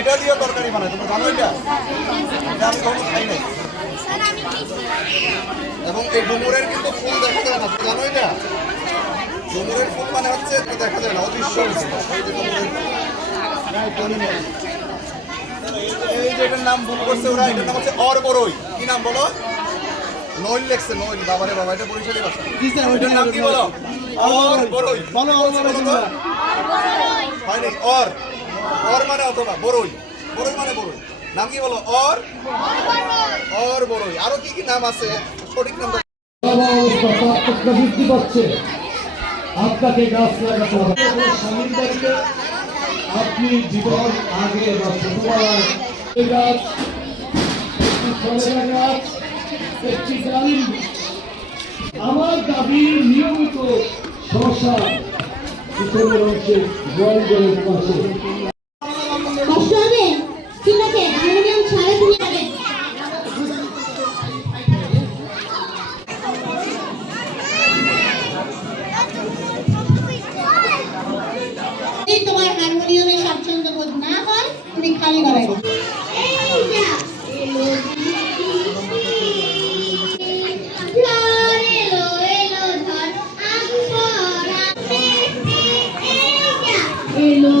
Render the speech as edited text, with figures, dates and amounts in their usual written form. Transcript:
এটা দিয়ে তরকারি বানায়, তোমরা জানো এটা? এটা আমি কখনো খাই নাই। এবং এই ডুমুরের কিন্তু ফুল দেখা যায় না, জানো এটা? ডুমুরের ফুল মানে হচ্ছে দেখা যায় না, অদৃশ্য। এই যে এটার নাম ভুল করছে ওরা, এটার নাম হচ্ছে অরবরই। কি নাম বলো? নইল লেখছে, নইল। বাবারে বাবা, এটা বরিশালের ভাষা। এটার নাম কি বলো? অরবরই। বলো হয়নি? অর মানে অথবা, বরই। বরই মানে বরই। নাম কি বলো? অরবরই। আরো কি কি নাম আছে? সঠিক নাম বৃদ্ধি পাচ্ছে, আপনাকে গাছ লাগাতে হবে। স্বামীর বাড়িতে আপনি জীবন আগে বা ছোটবেলায় গাছ, গাছ, একটি ডালিম। আমার দাবি নিয়মিত শশা পিছনের অংশে গোয়ালঘরের পাশে। কষ্ট হবে? ঠিক আছে, হারমোনিয়াম ছাড়া তুমি আগে। তোমার হারমোনিয়ামে স্বাচ্ছন্দ্য বোধ না হয়, তুমি খালি গলায় এলো